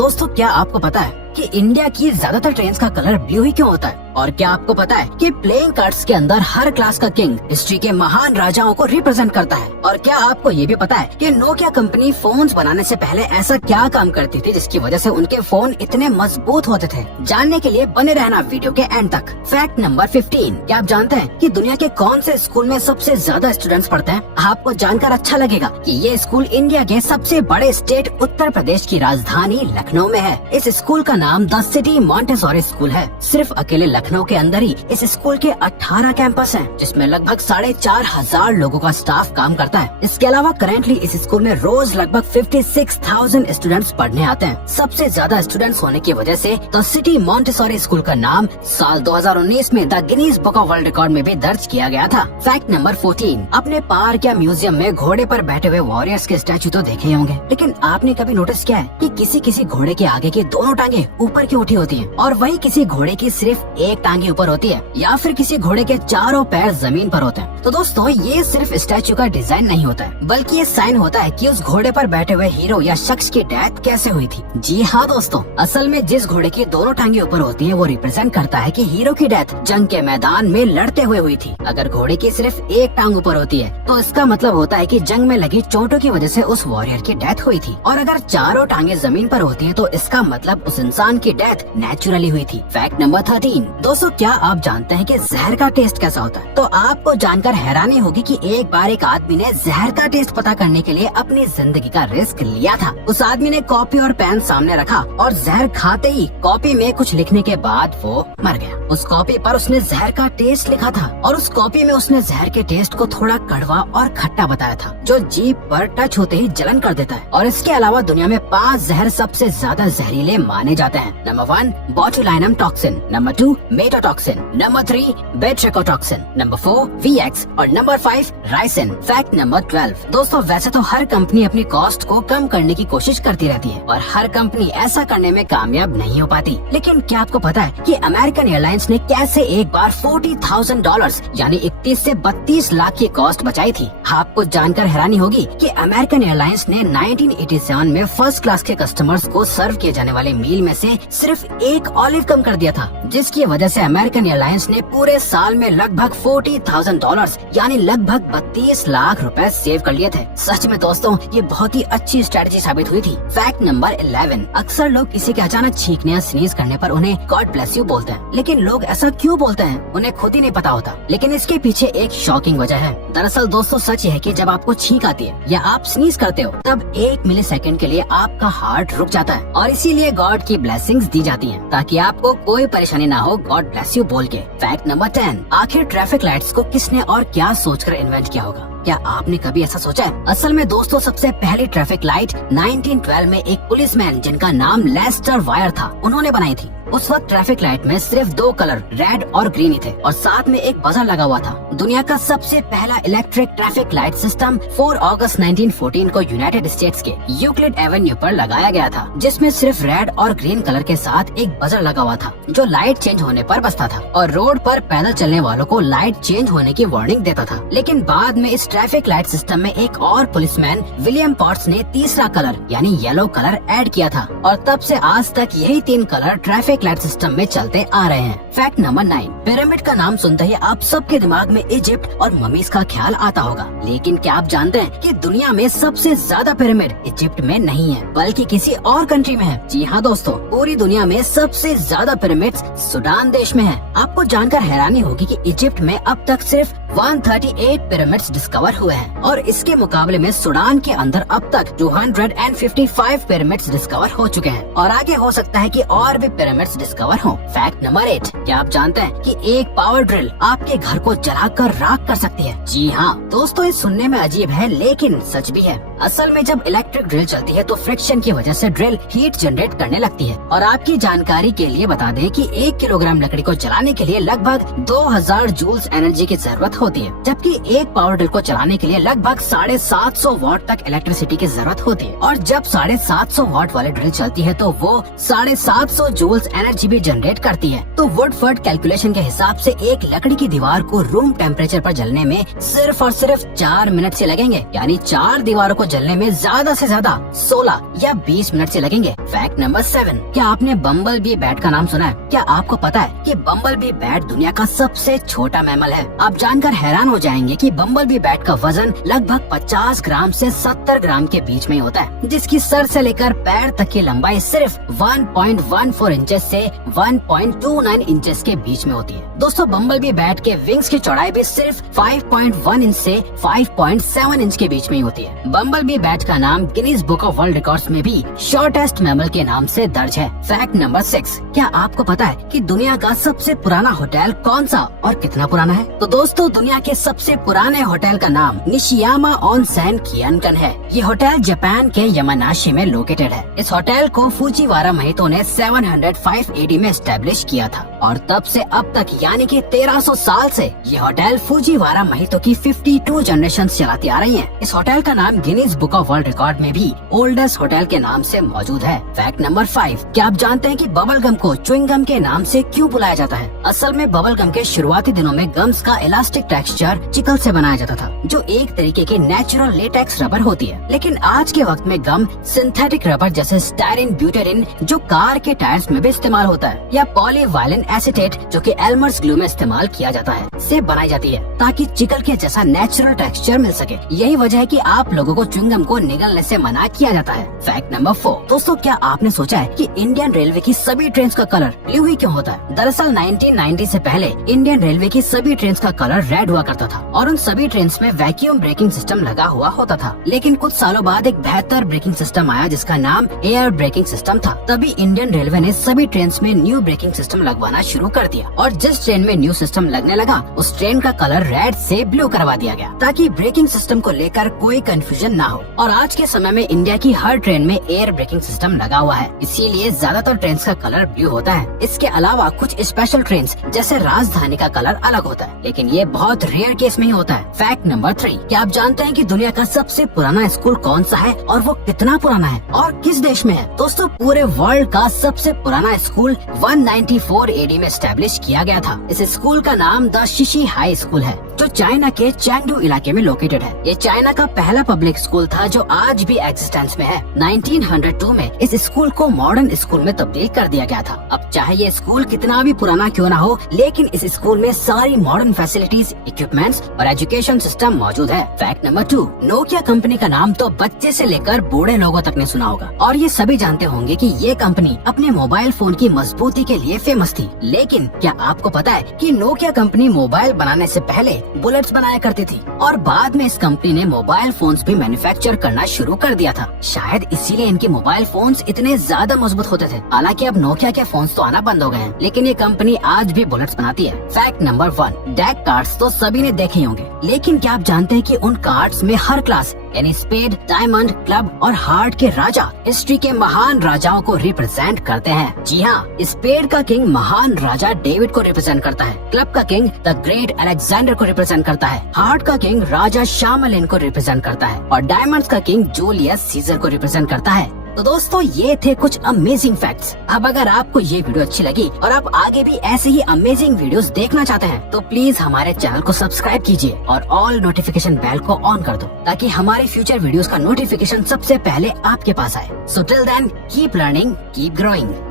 दोस्तों, क्या आपको पता है कि इंडिया की ज्यादातर ट्रेन्स का कलर ब्लू ही क्यों होता है? और क्या आपको पता है कि प्लेइंग कार्ड्स के अंदर हर क्लास का किंग हिस्ट्री के महान राजाओं को रिप्रेजेंट करता है? और क्या आपको ये भी पता है कि नोकिया कंपनी फोन्स बनाने से पहले ऐसा क्या काम करती थी जिसकी वजह से उनके फोन इतने मजबूत होते थे? जानने के लिए बने रहना वीडियो के एंड तक। फैक्ट नंबर 15, क्या आप जानते हैं कि दुनिया के कौन से स्कूल में सबसे ज्यादा स्टूडेंट्स पढ़ते हैं? आपको जानकर अच्छा लगेगा कि ये स्कूल इंडिया के सबसे बड़े स्टेट उत्तर प्रदेश की राजधानी लखनऊ में है। इस स्कूल का नाम द सिटी मॉन्टेसोरी स्कूल है। सिर्फ अकेले लखनऊ के अंदर ही इस स्कूल के 18 कैंपस हैं, जिसमें लगभग 4,500 लोगों का स्टाफ काम करता है। इसके अलावा करेंटली इस स्कूल में रोज लगभग 56,000 स्टूडेंट्स पढ़ने आते हैं। सबसे ज्यादा स्टूडेंट्स होने की वजह से द सिटी मॉन्टेसोरी स्कूल का नाम साल 2019 में the Guinness book of world record में भी दर्ज किया गया था। फैक्ट नंबर 14, अपने पार्क या म्यूजियम में घोड़े पर बैठे हुए वॉरियर्स के स्टैचू तो देखे होंगे, लेकिन आपने कभी नोटिस किया है कि किसी किसी घोड़े के आगे की दोनों टांगे ऊपर क्यों उठी होती हैं, और वही किसी घोड़े की सिर्फ एक टांगे ऊपर होती है, या फिर किसी घोड़े के चारों पैर जमीन पर होते हैं? तो दोस्तों, ये सिर्फ स्टैचू का डिजाइन नहीं होता है, बल्कि ये साइन होता है कि उस घोड़े पर बैठे हुए हीरो या शख्स की डेथ कैसे हुई थी। जी हाँ दोस्तों, असल में जिस घोड़े की दोनों टांगे ऊपर होती है वो रिप्रेजेंट करता है कि हीरो की डेथ जंग के मैदान में लड़ते हुए हुई थी। अगर घोड़े की सिर्फ एक टांग ऊपर होती है तो इसका मतलब होता है कि जंग में लगी चोटों की वजह से उस वॉरियर की डेथ हुई थी, और अगर चारों टांगे जमीन पर होती है तो इसका मतलब उस इंसान की डेथ नेचुरली हुई थी। फैक्ट नंबर 13, दोस्तों, क्या आप जानते हैं कि जहर का टेस्ट कैसा होता है? तो आपको जानकर हैरानी होगी कि एक बार एक आदमी ने जहर का टेस्ट पता करने के लिए अपनी जिंदगी का रिस्क लिया था। उस आदमी ने कॉपी और पेन सामने रखा और जहर खाते ही कॉपी में कुछ लिखने के बाद वो मर गया। उस कॉपी पर उसने जहर का टेस्ट लिखा था, और उस कॉपी में उसने जहर के टेस्ट को थोड़ा कड़वा और खट्टा बताया था, जो जीभ पर टच होते ही जलन कर देता है। और इसके अलावा दुनिया में 5 जहर सबसे ज्यादा जहरीले माने जाते हैं। Number 1 botulinum toxin, number 2 maitotoxin, number 3 batrachotoxin, number 4 VX और नंबर 5 राइसिन। फैक्ट नंबर 12, दोस्तों, वैसे तो हर कंपनी अपनी कॉस्ट को कम करने की कोशिश करती रहती है और हर कंपनी ऐसा करने में कामयाब नहीं हो पाती, लेकिन क्या आपको पता है कि अमेरिकन एयरलाइंस ने कैसे एक बार $40,000 यानी 31 से 32 लाख की कॉस्ट बचाई थी? आपको जानकर हैरानी होगी कि अमेरिकन एयरलाइंस ने 1987 में फर्स्ट क्लास के कस्टमर्स को सर्व किए जाने वाले मील में से सिर्फ एक ऑलिव कम कर दिया था, जिसकी वजह से अमेरिकन एयरलाइंस ने पूरे साल में लगभग $40,000 यानी लगभग 32 लाख रुपए सेव कर लिए थे। सच में दोस्तों, ये बहुत ही अच्छी स्ट्रेटजी साबित हुई थी। फैक्ट नंबर 11, अक्सर लोग किसी के अचानक छींकने या स्नीज करने पर उन्हें गॉड ब्लेस यू बोलते हैं, लेकिन लोग ऐसा क्यों बोलते हैं उन्हें खुद ही नहीं पता होता, लेकिन इसके पीछे एक शॉकिंग वजह है। दरअसल दोस्तों, सच है कि जब आपको छींक आती है या आप स्नीज करते हो तब 1 मिलीसेकंड के लिए आपका हार्ट रुक जाता है, और इसीलिए गॉड की ब्लेसिंग्स दी जाती हैं ताकि आपको कोई परेशानी ना हो गॉड ब्लेस यू बोल के। फैक्ट नंबर 10, आखिर ट्रैफिक लाइट्स को किसने और क्या सोचकर इन्वेंट किया होगा? क्या आपने कभी ऐसा सोचा है? असल में दोस्तों, सबसे पहली ट्रैफिक लाइट 1912 में एक पुलिसमैन जिनका नाम लेस्टर वायर था, उन्होंने बनाई थी। उस वक्त ट्रैफिक लाइट में सिर्फ 2 कलर रेड और ग्रीन ही थे, और साथ में एक बजर लगा हुआ था। दुनिया का सबसे पहला इलेक्ट्रिक ट्रैफिक लाइट सिस्टम 4 अगस्त 1914 को यूनाइटेड स्टेट्स के यूक्लिड एवेन्यू पर लगाया गया था, जिसमें सिर्फ रेड और ग्रीन कलर के साथ एक बजर लगा हुआ था, जो लाइट चेंज होने पर बजता था और रोड पर पैदल चलने वालों को लाइट चेंज होने की वार्निंग देता था। लेकिन बाद में इस ट्रैफिक लाइट सिस्टम में एक और पुलिसमैन विलियम पॉट्स ने तीसरा कलर यानी येलो कलर ऐड किया था, और तब से आज तक यही 3 कलर ट्रैफिक लाइट सिस्टम में चलते आ रहे हैं। फैक्ट नंबर 9, पिरामिड का नाम सुनते ही आप सबके दिमाग में इजिप्ट और ममीज का ख्याल आता होगा, लेकिन क्या आप जानते हैं कि दुनिया में सबसे ज्यादा पिरामिड इजिप्ट में नहीं है बल्कि किसी और कंट्री में है? जी हाँ दोस्तों, पूरी दुनिया में सबसे ज्यादा पिरामिड्स सूडान देश में है। आपको जानकर हैरानी होगी कि इजिप्ट में अब तक सिर्फ 138 पिरामिड्स डिस्कवर हुए हैं, और इसके मुकाबले में सूडान के अंदर अब तक 255 पिरामिड्स डिस्कवर हो चुके हैं, और आगे हो सकता है कि और भी पिरामिड्स डिस्कवर हो। फैक्ट नंबर 8, क्या आप जानते हैं कि एक पावर ड्रिल आपके घर को जलाकर राख कर सकती है? जी हाँ दोस्तों, ये सुनने में अजीब है लेकिन सच भी है। असल में जब इलेक्ट्रिक ड्रिल चलती है तो फ्रिक्शन की वजह से ड्रिल हीट जनरेट करने लगती है, और आपकी जानकारी के लिए बता दें कि 1 किलोग्राम लकड़ी को जलाने के लिए लगभग 2000 जूल्स एनर्जी की जरूरत होती है, जबकि एक पावर ड्रिल को चलाने के लिए लगभग 750 वॉट तक इलेक्ट्रिसिटी की जरूरत होती है। और जब 750 वॉट वाली ड्रिल चलती है तो वो 750 जूल्स एनर्जी भी जनरेट करती है। तो वुडफोर्ड कैलकुलेशन के हिसाब से एक लकड़ी की दीवार को रूम टेम्परेचर पर जलने में सिर्फ और सिर्फ 4 मिनट से लगेंगे, यानी 4 दीवारों को जलने में ज्यादा से ज्यादा 16 या 20 मिनट से लगेंगे। फैक्ट नंबर 7, क्या आपने बम्बल बी बैट का नाम सुना है? क्या आपको पता है कि बम्बल बी बैट दुनिया का सबसे छोटा मैमल है? आप जानकर हैरान हो जाएंगे कि बम्बल बी बैट का वजन लगभग 50 ग्राम से 70 ग्राम के बीच में होता है, जिसकी सर से लेकर पैर तक की लंबाई सिर्फ 1.14 इंचेस से 1.29 इंचेस के बीच में होती है। दोस्तों, बम्बल बी बैट के विंग्स की चौड़ाई भी सिर्फ 5.1 इंच से 5.7 इंच के बीच में ही होती है। बम्बल बी बैट का नाम Guinness book of world records में भी शॉर्टेस्ट मैमल के नाम से दर्ज है। फैक्ट नंबर 6, क्या आपको पता है कि दुनिया का सबसे पुराना होटल कौन सा और कितना पुराना है? तो दोस्तों, दुनिया के सबसे पुराने होटल का नाम निशियामा ऑनसेन कियनकन है। ये होटल जापान के यामानाशी में लोकेटेड है। इस होटल को फुजीवारा महितो ने 705 AD में एस्टेब्लिश किया था और तब से अब तक यानी कि 1300 साल से ये होटल फुजीवारा महितो की 52 जनरेशन चलाती आ रही है। इस होटल का नाम Guinness book of world record में भी ओल्डेस्ट होटल के नाम से मौजूद है। फैक्ट नंबर 5, क्या आप जानते हैं कि बबल गम को च्युइंग गम के नाम से क्यों बुलाया जाता है? असल में बबल गम के शुरुआती दिनों में गम्स का इलास्टिक टेक्सचर चिकल से बनाया जाता था, जो एक तरीके की नेचुरल लेटेक्स रबर होती है। लेकिन आज के वक्त में गम सिंथेटिक रबर जैसे स्टायरिन ब्यूटेरिन जो कार के टायर्स में भी इस्तेमाल होता है, या पॉलीवाइलिन एसीटेट जो कि एल्मर्स ग्लू में इस्तेमाल किया जाता है, से बनाई जाती है ताकि चिकल के जैसा नेचुरल टेक्सचर मिल सके। यही वजह है कि आप लोगों को च्युइंग गम को निगलने से मना किया जाता है। फैक्ट नंबर 4, दोस्तों, क्या आपने सोचा है कि इंडियन रेलवे की सभी ट्रेन का कलर ब्लू ही क्यों होता है? दरअसल 1990 से पहले इंडियन रेलवे की सभी ट्रेन का कलर रेड हुआ करता था और उन सभी ट्रेन में वैक्यूम ब्रेकिंग सिस्टम लगा हुआ होता था। लेकिन कुछ सालों बाद एक बेहतर ब्रेकिंग सिस्टम आया जिसका नाम एयर ब्रेकिंग सिस्टम था। तभी इंडियन रेलवे ने सभी ट्रेन में न्यू ब्रेकिंग सिस्टम लगवाना शुरू कर दिया और जिस ट्रेन में न्यू सिस्टम लगने लगा उस ट्रेन का कलर रेड से ब्लू करवा दिया गया ताकि ब्रेकिंग सिस्टम को लेकर कोई कंफ्यूजन ना हो। और आज के समय में इंडिया की हर ट्रेन में एयर ब्रेकिंग सिस्टम लगा हुआ है, इसीलिए ज्यादातर ट्रेन का कलर ब्लू होता है। इसके अलावा कुछ स्पेशल ट्रेन जैसे राजधानी का कलर अलग होता है, लेकिन ये बहुत रेयर केस में ही होता है। फैक्ट नंबर 3, क्या आप जानते हैं कि दुनिया का सबसे पुराना स्कूल कौन सा है और वो कितना पुराना है और किस देश में है? दोस्तों, पूरे वर्ल्ड का सबसे पुराना स्कूल 194 AD में एस्टेब्लिश किया गया था। इस स्कूल का नाम द शिशी हाई स्कूल है जो चाइना के चैंगडू इलाके में लोकेटेड है। ये चाइना का पहला पब्लिक स्कूल था जो आज भी एग्जिस्टेंस में है। 1902 में इस स्कूल को मॉडर्न स्कूल में तब्दील कर दिया गया था। अब चाहे ये स्कूल कितना भी पुराना क्यों ना हो, लेकिन इस स्कूल में सारी मॉडर्न फैसिलिटीज, इक्विपमेंट्स और एजुकेशन सिस्टम मौजूद है। फैक्ट नंबर 2, नोकिया कंपनी का नाम तो बच्चे से लेकर बूढ़े लोगों तक ने सुना होगा और ये सभी जानते होंगे कि ये कंपनी अपने मोबाइल फोन की मजबूती के लिए फेमस थी। लेकिन क्या आपको पता है कि नोकिया कंपनी मोबाइल बनाने से पहले बुलेट्स बनाया करती थी और बाद में इस कंपनी ने मोबाइल फोन्स भी मैन्युफैक्चर करना शुरू कर दिया था। शायद इसीलिए इनके मोबाइल फोन्स इतने ज्यादा मजबूत होते थे। हालांकि अब नोकिया के फोन्स तो आना बंद हो गए हैं, लेकिन ये कंपनी आज भी बुलेट्स बनाती है। फैक्ट नंबर 1, डेक कार्ड्स तो सभी ने देखे होंगे, लेकिन क्या आप जानते हैं कि उन कार्ड्स में हर क्लास यानी स्पेड, डायमंड, क्लब और हार्ट के राजा हिस्ट्री के महान राजाओं को रिप्रेजेंट करते हैं? जी हाँ, स्पेड का किंग महान राजा डेविड को रिप्रेजेंट करता है, क्लब का किंग द ग्रेट अलेक्जेंडर को रिप्रेजेंट करता है, हार्ट का किंग राजा शामलिन को रिप्रेजेंट करता है और डायमंड्स का किंग जूलियस सीजर को रिप्रेजेंट करता है। तो दोस्तों, ये थे कुछ अमेजिंग फैक्ट्स। अब अगर आपको ये वीडियो अच्छी लगी और आप आगे भी ऐसे ही अमेजिंग वीडियोस देखना चाहते हैं तो प्लीज हमारे चैनल को सब्सक्राइब कीजिए और ऑल नोटिफिकेशन बेल को ऑन कर दो ताकि हमारे फ्यूचर वीडियोस का नोटिफिकेशन सबसे पहले आपके पास आए। So till then, keep learning, keep growing.